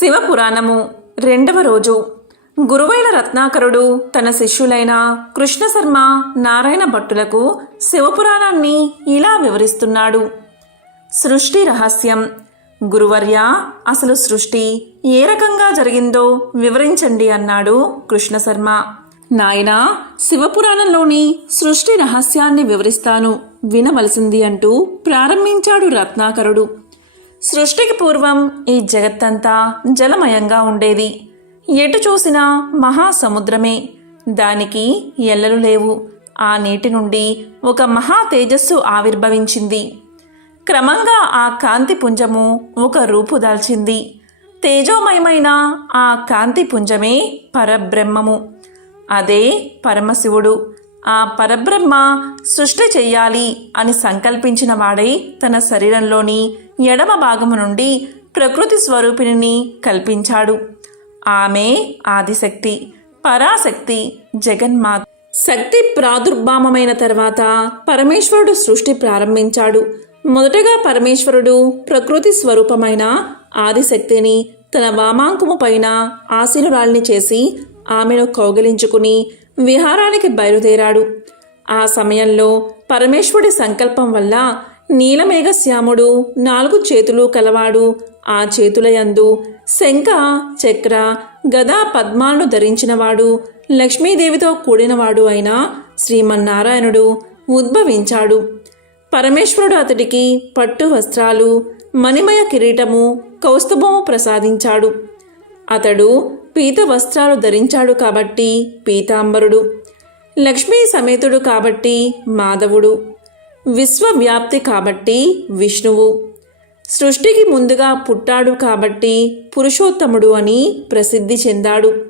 శివపురాణము రెండవ రోజు. గురువైన రత్నాకరుడు తన శిష్యులైన కృష్ణశర్మ నారాయణ భట్టులకు శివపురాణాన్ని ఇలా వివరిస్తున్నాడు. సృష్టి రహస్యం. గురువర్య అసలు సృష్టి ఏ రకంగా జరిగిందో వివరించండి అన్నాడు కృష్ణశర్మ. నాయనా శివపురాణంలోని సృష్టి రహస్యాన్ని వివరిస్తాను వినవలసింది అంటూ ప్రారంభించాడు రత్నాకరుడు. సృష్టికి పూర్వం ఈ జగత్తంతా జలమయంగా ఉండేది. ఎటు చూసినా మహాసముద్రమే. దానికి ఎల్లలు లేవు. ఆ నీటి నుండి ఒక మహా తేజస్సు ఆవిర్భవించింది. క్రమంగా ఆ కాంతి పుంజము ఒక రూపు దాల్చింది. తేజోమయమైన ఆ కాంతి పుంజమే పరబ్రహ్మము. అదే పరమశివుడు. ఆ పరబ్రహ్మ సృష్టి చెయ్యాలి అని సంకల్పించిన వాడై తన శరీరంలోని ఎడమ భాగము నుండి ప్రకృతి స్వరూపిణిని కల్పించాడు. ఆమె ఆదిశక్తి పరాశక్తి జగన్మాత. శక్తి ప్రాదుర్భావమైన తర్వాత పరమేశ్వరుడు సృష్టి ప్రారంభించాడు. మొదటగా పరమేశ్వరుడు ప్రకృతి స్వరూపమైన ఆదిశక్తిని తన వామాంకము పైన ఆశీనురాల్ని చేసి ఆమెను కౌగిలించుకుని విహారానికి బయలుదేరాడు. ఆ సమయంలో పరమేశ్వరుడి సంకల్పం వల్ల నీలమేఘశ్యాముడు నాలుగు చేతులు కలవాడు. ఆ చేతులయందు శంఖ చక్ర గదా పద్మాలను ధరించినవాడు. లక్ష్మీదేవితో కూడినవాడు అయిన శ్రీమన్నారాయణుడు ఉద్భవించాడు. పరమేశ్వరుడు అతడికి పట్టు వస్త్రాలు మణిమయ కిరీటము కౌస్తుభము ప్రసాదించాడు. అతడు పీత వస్త్రాలు ధరించాడు కాబట్టి పీతాంబరుడు లక్ష్మీ సమేతుడు కాబట్టి మాధవుడు విశ్వవ్యాప్తి కాబట్టి విష్ణువు సృష్టికి ముందుగా పుట్టాడు కాబట్టి పురుషోత్తముడు అని ప్రసిద్ధి చెందాడు.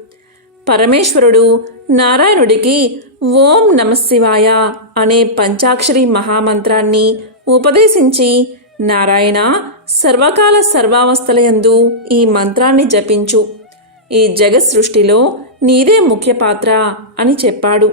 పరమేశ్వరుడు నారాయణుడికి ఓం నమశివాయ అనే పంచాక్షరి మహామంత్రాన్ని ఉపదేశించి నారాయణ సర్వకాల సర్వావస్థలయందు ఈ మంత్రాన్ని జపించు. ఈ జగత్ సృష్టిలో నీదే ముఖ్య పాత్ర అని చెప్పాడు.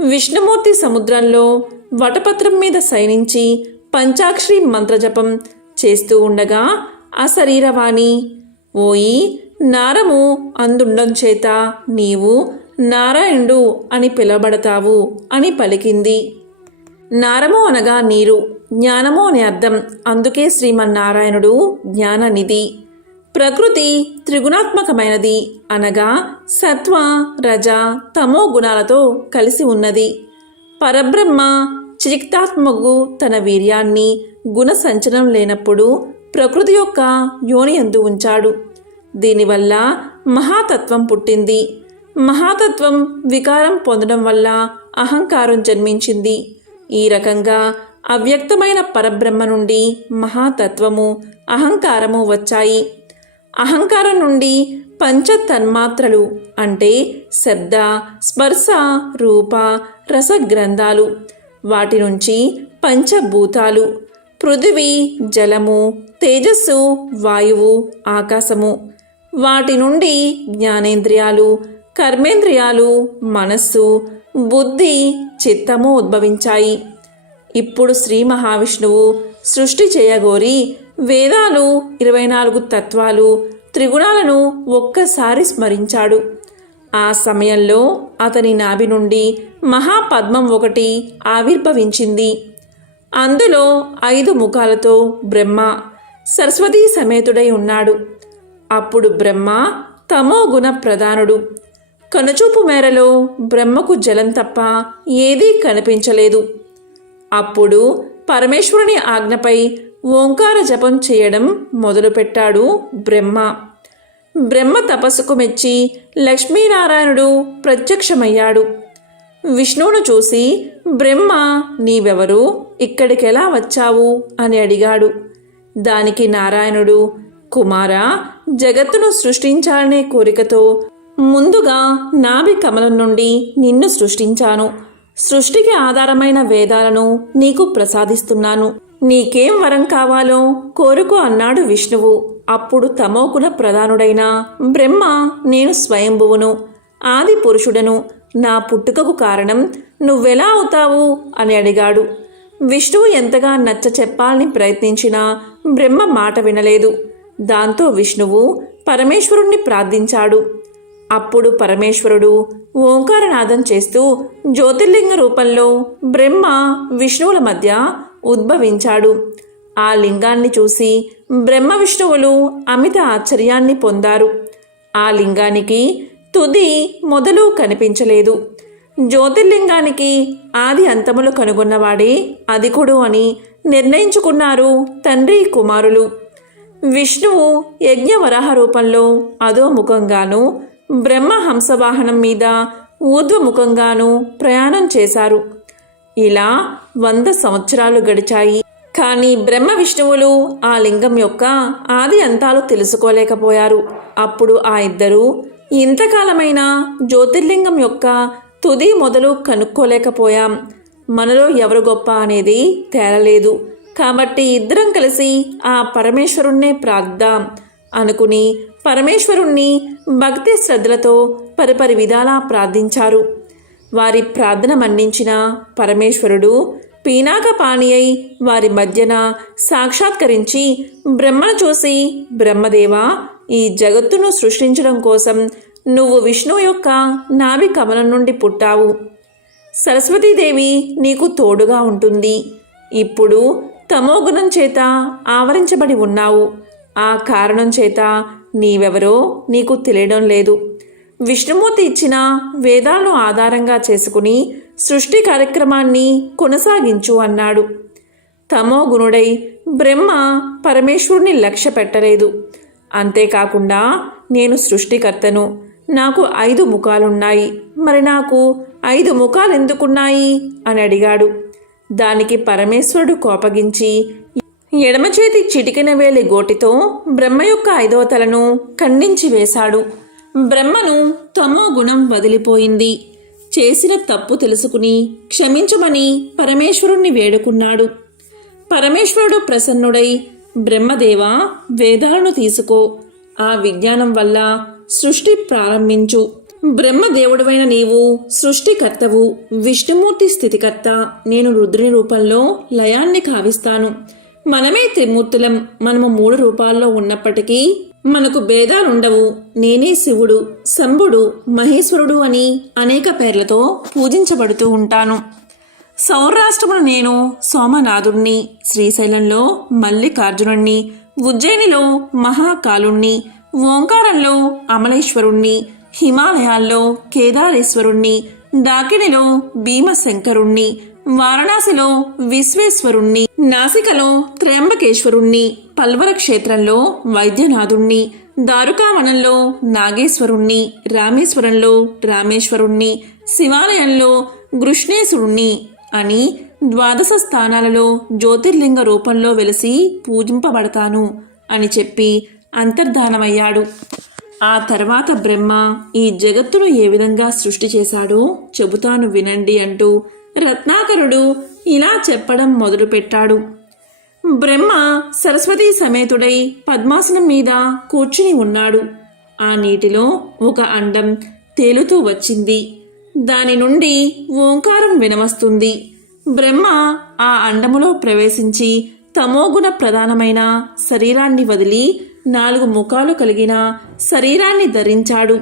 విష్ణుమూర్తి సముద్రంలో వటపత్రం మీద శయనించి పంచాక్షరి మంత్రజపం చేస్తూ ఉండగా అశరీరవాణి ఓయి నారము అందుండం చేత నీవు నారాయణుడు అని పిలవబడతావు అని పలికింది. నారము అనగా నీరు జ్ఞానము అని అర్థం. అందుకే శ్రీమన్నారాయణుడు జ్ఞాననిధి. ప్రకృతి త్రిగుణాత్మకమైనది. అనగా సత్వ రజ తమో గుణాలతో కలిసి ఉన్నది. పరబ్రహ్మ చిరిక్తాత్మకు తన వీర్యాన్ని గుణ సంచలనం లేనప్పుడు ప్రకృతి యొక్క యోని అందు ఉంచాడు. దీనివల్ల మహాతత్వం పుట్టింది. మహాతత్వం వికారం పొందడం వల్ల అహంకారం జన్మించింది. ఈ రకంగా అవ్యక్తమైన పరబ్రహ్మ నుండి మహాతత్వము అహంకారము వచ్చాయి. అహంకారం నుండి పంచ తన్మాత్రలు అంటే శబ్ద స్పర్శ రూప రసగ్రంథాలు. వాటి నుంచి పంచభూతాలు. పృథివీ జలము తేజస్సు వాయువు ఆకాశము. వాటి నుండి జ్ఞానేంద్రియాలు కర్మేంద్రియాలు మనస్సు బుద్ధి చిత్తము ఉద్భవించాయి. ఇప్పుడు శ్రీ మహావిష్ణువు సృష్టి చేయగోరి వేదాలు ఇరవై నాలుగు తత్వాలు త్రిగుణాలను ఒక్కసారి స్మరించాడు. ఆ సమయంలో అతని నాభి నుండి మహాపద్మం ఒకటి ఆవిర్భవించింది. అందులో ఐదు ముఖాలతో బ్రహ్మ సరస్వతీ సమేతుడై ఉన్నాడు. అప్పుడు బ్రహ్మ తమో గుణ ప్రధానుడు. కనుచూపు మేరలో బ్రహ్మకు జలం తప్ప ఏదీ కనిపించలేదు. అప్పుడు పరమేశ్వరుని ఆజ్ఞపై ఓంకార జపం చేయడం మొదలుపెట్టాడు బ్రహ్మ. బ్రహ్మ తపస్సుకు మెచ్చి లక్ష్మీనారాయణుడు ప్రత్యక్షమయ్యాడు. విష్ణువును చూసి బ్రహ్మ నీవెవరు? ఇక్కడికెలా వచ్చావు? అని అడిగాడు. దానికి నారాయణుడు కుమార జగత్తును సృష్టించాలనే కోరికతో ముందుగా నాభి కమలం నుండి నిన్ను సృష్టించాను. సృష్టికి ఆధారమైన వేదాలను నీకు ప్రసాదిస్తున్నాను. నీకేం వరం కావాలో కోరుకో అన్నాడు విష్ణువు. అప్పుడు తమోగుణ ప్రధానుడైన బ్రహ్మ నేను స్వయంభువును ఆది పురుషుడను నా పుట్టుకకు కారణం నువ్వెలా అవుతావు? అని అడిగాడు. విష్ణువు ఎంతగా నచ్చ చెప్పాలని ప్రయత్నించినా బ్రహ్మ మాట వినలేదు. దాంతో విష్ణువు పరమేశ్వరుణ్ణి ప్రార్థించాడు. అప్పుడు పరమేశ్వరుడు ఓంకారనాదం చేస్తూ జ్యోతిర్లింగ రూపంలో బ్రహ్మ విష్ణువుల మధ్య ఉద్భవించాడు. ఆ లింగాన్ని చూసి బ్రహ్మ విష్ణువులు అమిత ఆశ్చర్యాన్ని పొందారు. ఆ లింగానికి తుది మొదలు కనిపించలేదు. జ్యోతిర్లింగానికి ఆది అంతములు కనుగొన్నవాడే అధికుడు అని నిర్ణయించుకున్నారు తండ్రి కుమారులు. విష్ణువు యజ్ఞవరాహ రూపంలో అధోముఖంగాను బ్రహ్మ హంసవాహనం మీద ఊర్ధ్వముఖంగాను ప్రయాణం చేశారు. ఇలా వంద సంవత్సరాలు గడిచాయి. కానీ బ్రహ్మ విష్ణువులు ఆ లింగం యొక్క ఆది అంతాలు తెలుసుకోలేకపోయారు. అప్పుడు ఆ ఇద్దరూ ఇంతకాలమైన జ్యోతిర్లింగం యొక్క తుది మొదలు కనుక్కోలేకపోయాం. మనలో ఎవరు గొప్ప అనేది తేలలేదు. కాబట్టి ఇద్దరం కలిసి ఆ పరమేశ్వరుణ్ణే ప్రార్థాం అనుకుని పరమేశ్వరుణ్ణి భక్తి శ్రద్ధలతో పరిపరి విధాలా ప్రార్థించారు. వారి ప్రార్థన మన్నించిన పరమేశ్వరుడు పీనాకపాణి అయి వారి మధ్యన సాక్షాత్కరించి బ్రహ్మను చూసి బ్రహ్మదేవా ఈ జగత్తును సృష్టించడం కోసం నువ్వు విష్ణువు యొక్క నాభి కమలం నుండి పుట్టావు. సరస్వతీదేవి నీకు తోడుగా ఉంటుంది. ఇప్పుడు తమోగుణం చేత ఆవరించబడి ఉన్నావు. ఆ కారణం చేత నీవెవరో నీకు తెలియడం లేదు. విష్ణుమూర్తి ఇచ్చిన వేదాలను ఆధారంగా చేసుకుని సృష్టి కార్యక్రమాన్ని కొనసాగించు అన్నాడు. తమో గుణుడై బ్రహ్మ పరమేశ్వరుని లక్ష్య పెట్టలేదు. అంతేకాకుండా నేను సృష్టికర్తను. నాకు ఐదు ముఖాలున్నాయి. మరి నాకు ఐదు ముఖాలు ఎందుకున్నాయి అని అడిగాడు. దానికి పరమేశ్వరుడు కోపగించి ఎడమ చేతి చిటికెన వేలి గోటితో బ్రహ్మ యొక్క ఐదవ తలను ఖండించి వేశాడు. బ్రహ్మను తమో గుణం వదిలిపోయింది. చేసిన తప్పు తెలుసుకుని క్షమించమని పరమేశ్వరుణ్ణి వేడుకున్నాడు. పరమేశ్వరుడు ప్రసన్నుడై బ్రహ్మదేవ వేదాలను తీసుకో. ఆ విజ్ఞానం వల్ల సృష్టి ప్రారంభించు. బ్రహ్మదేవుడవైన నీవు సృష్టికర్తవు విష్ణుమూర్తి స్థితికర్త. నేను రుద్రుని రూపంలో లయాన్ని కావిస్తాను. మనమే త్రిమూర్తులం. మనము మూడు రూపాల్లో ఉన్నప్పటికీ మనకు భేదాలుండవు. నేనే శివుడు శంభుడు మహేశ్వరుడు అని అనేక పేర్లతో పూజించబడుతూ ఉంటాను. సౌరాష్ట్రమును నేను సోమనాథుణ్ణి శ్రీశైలంలో మల్లికార్జునుణ్ణి ఉజ్జయినిలో మహాకాలుణ్ణి ఓంకారంలో అమలేశ్వరుణ్ణి హిమాలయాల్లో కేదారేశ్వరుణ్ణి దాకిణిలో భీమశంకరుణ్ణి వారణాసిలో విశ్వేశ్వరుణ్ణి నాసికలో త్రయంబకేశ్వరుణ్ణి పల్వర క్షేత్రంలో వైద్యనాథుణ్ణి దారుకావనంలో నాగేశ్వరుణ్ణి రామేశ్వరంలో రామేశ్వరుణ్ణి శివాలయంలో గృష్ణేశుణ్ణి అని ద్వాదశ స్థానాలలో జ్యోతిర్లింగ రూపంలో వెలిసి పూజింపబడతాను అని చెప్పి అంతర్ధానమయ్యాడు. ఆ తర్వాత బ్రహ్మ ఈ జగత్తును ఏ విధంగా సృష్టి చేశాడో చెబుతాను వినండి అంటూ రత్నాకరుడు ఇలా చెప్పడం మొదలుపెట్టాడు. బ్రహ్మ సరస్వతీ సమేతుడై పద్మాసనం మీద కూర్చుని ఉన్నాడు. ఆ నీటిలో ఒక అండం తేలుతూ వచ్చింది. దాని నుండి ఓంకారం వినవస్తుంది బ్రహ్మ ఆ అండములో ప్రవేశించి తమోగుణ ప్రధానమైన శరీరాన్ని వదిలి నాలుగు ముఖాలు కలిగిన శరీరాన్ని ధరించాడు.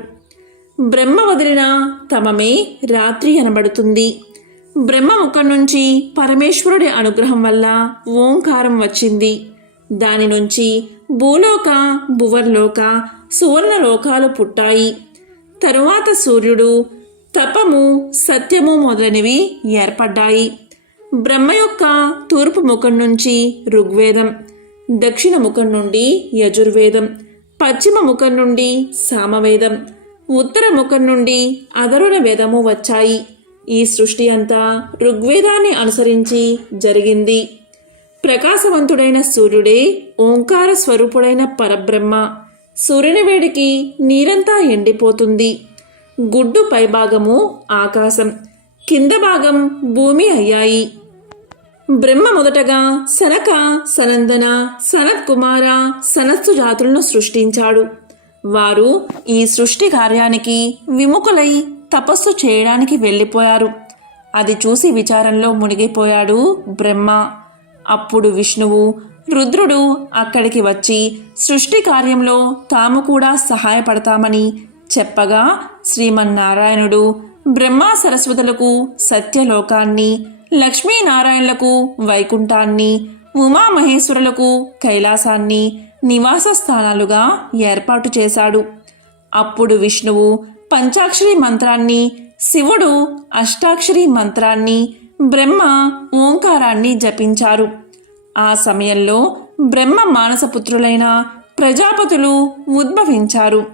బ్రహ్మ వదిలిన తమమే రాత్రి అనబడుతుంది. బ్రహ్మ ముఖం నుంచి పరమేశ్వరుడి అనుగ్రహం వల్ల ఓంకారం వచ్చింది. దాని నుంచి భూలోక భువర్లోక సువర్ణ లోకాలు పుట్టాయి. తరువాత సూర్యుడు తపము సత్యము మొదలైనవి ఏర్పడ్డాయి. బ్రహ్మ యొక్క తూర్పు ముఖం నుంచి ఋగ్వేదం దక్షిణ ముఖం నుండి యజుర్వేదం పశ్చిమ ముఖం నుండి సామవేదం ఉత్తర ముఖం నుండి అదరుణ వేదము వచ్చాయి. ఈ సృష్టి అంతా ఋగ్వేదాన్ని అనుసరించి జరిగింది. ప్రకాశవంతుడైన సూర్యుడే ఓంకార స్వరూపుడైన పరబ్రహ్మ. సూర్యుని వేడికి నీరంతా ఎండిపోతుంది. గుడ్డు పైభాగము ఆకాశం. కింద భాగం భూమి అయ్యాయి. బ్రహ్మ మొదటగా సనక సనందన సనత్ కుమార సనస్సు జాతులను సృష్టించాడు. వారు ఈ సృష్టి కార్యానికి విముఖులై తపస్సు చేయడానికి వెళ్ళిపోయారు. అది చూసి విచారంలో మునిగిపోయాడు బ్రహ్మ. అప్పుడు విష్ణువు రుద్రుడు అక్కడికి వచ్చి సృష్టి కార్యంలో తాము కూడా సహాయపడతామని చెప్పగా శ్రీమన్నారాయణుడు బ్రహ్మ సరస్వతులకు సత్యలోకాన్ని లక్ష్మీనారాయణులకు వైకుంఠాన్ని ఉమామహేశ్వరులకు కైలాసాన్ని నివాస స్థానాలుగా ఏర్పాటు చేశాడు. అప్పుడు విష్ణువు పంచాక్షరి మంత్రాన్ని శివుడు అష్టాక్షరి మంత్రాన్ని బ్రహ్మ ఓంకారాన్ని జపించారు. ఆ సమయంలో బ్రహ్మ మానసపుత్రులైన ప్రజాపతులు ఉద్భవించారు.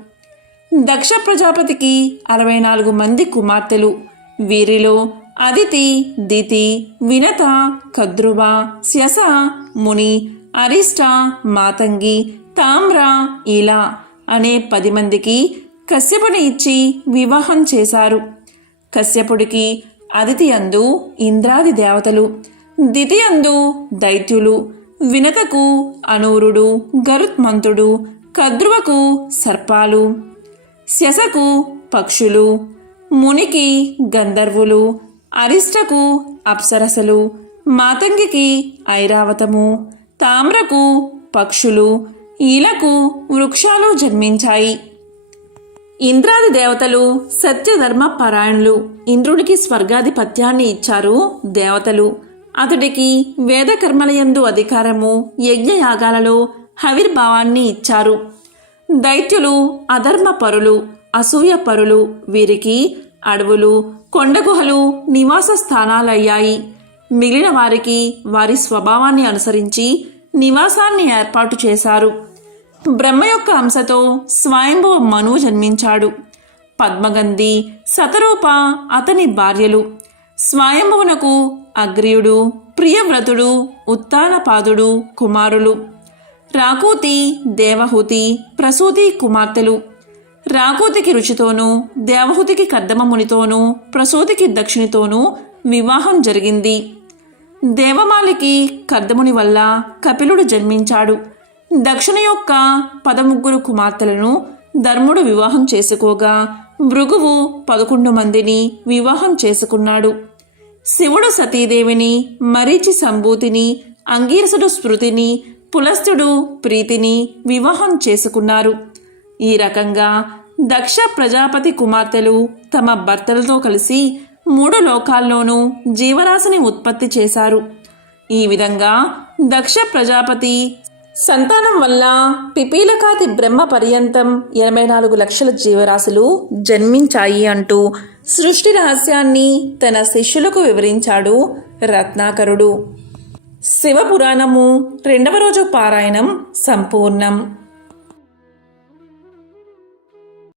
దక్ష ప్రజాపతికి అరవై నాలుగు మంది కుమార్తెలు. వీరిలో అదితి దితి వినత కద్రువ శశ ముని అరిష్ట మాతంగి తామ్ర ఇలా అనే పది మందికి కశ్యపుని ఇచ్చి వివాహం చేశారు. కశ్యపుడికి అదితి అందు ఇంద్రాది దేవతలు దితి అందు దైత్యులు వినతకు అనూరుడు గరుత్మంతుడు కద్రువకు సర్పాలు శశకు పక్షులు మునికి గంధర్వులు అరిష్టకు అప్సరసలు మాతంగికి ఐరావతము తామ్రకు పక్షులు ఈలకు వృక్షాలు జన్మించాయి. ఇంద్రాది దేవతలు సత్యధర్మ పరాయణులు. ఇంద్రుడికి స్వర్గాధిపత్యాన్ని ఇచ్చారు దేవతలు. అతడికి వేదకర్మలయందు అధికారము యజ్ఞయాగాలలో హవిర్భావాన్ని ఇచ్చారు. దైత్యులు అధర్మ పరులు అసూయ పరులు వీరికి అడవులు కొండగుహలు నివాస స్థానాలయ్యాయి. మిగిలిన వారికి వారి స్వభావాన్ని అనుసరించి నివాసాన్ని ఏర్పాటు చేశారు. బ్రహ్మ యొక్క అంశతో స్వయంభవ మనువు జన్మించాడు. పద్మగంధి శతరూప అతని భార్యలు. స్వయంభువునకు అగ్రియుడు ప్రియవ్రతుడు ఉత్తానపాదుడు కుమారులు. రాకూతి దేవహూతి ప్రసూతి కుమార్తెలు. రాకూతికి రుచితోనూ దేవహూతికి కర్దమమునితోనూ ప్రసూతికి దక్షిణితోనూ వివాహం జరిగింది. దేవమాలికి కర్దముని వల్ల కపిలుడు జన్మించాడు. దక్షిణ యొక్క పదముగ్గురు కుమార్తెలను ధర్ముడు వివాహం చేసుకోగా భృగువు పదకొండు మందిని వివాహం చేసుకున్నాడు. శివుడు సతీదేవిని మరీచి సంభూతిని అంగీరసుడు స్మృతిని పులస్తుడు ప్రీతిని వివాహం చేసుకున్నారు. ఈ రకంగా దక్ష ప్రజాపతి కుమార్తెలు తమ భర్తలతో కలిసి మూడు లోకాల్లోనూ జీవరాశిని ఉత్పత్తి చేశారు. ఈ విధంగా దక్ష ప్రజాపతి సంతానం వల్ల పిపీలకాతి బ్రహ్మ పర్యంతం ఎనభై నాలుగు లక్షల జీవరాశులు జన్మించాయి అంటూ సృష్టి రహస్యాన్ని తన శిష్యులకు వివరించాడు రత్నాకరుడు. శివపురాణము రెండవ రోజు పారాయణం సంపూర్ణం.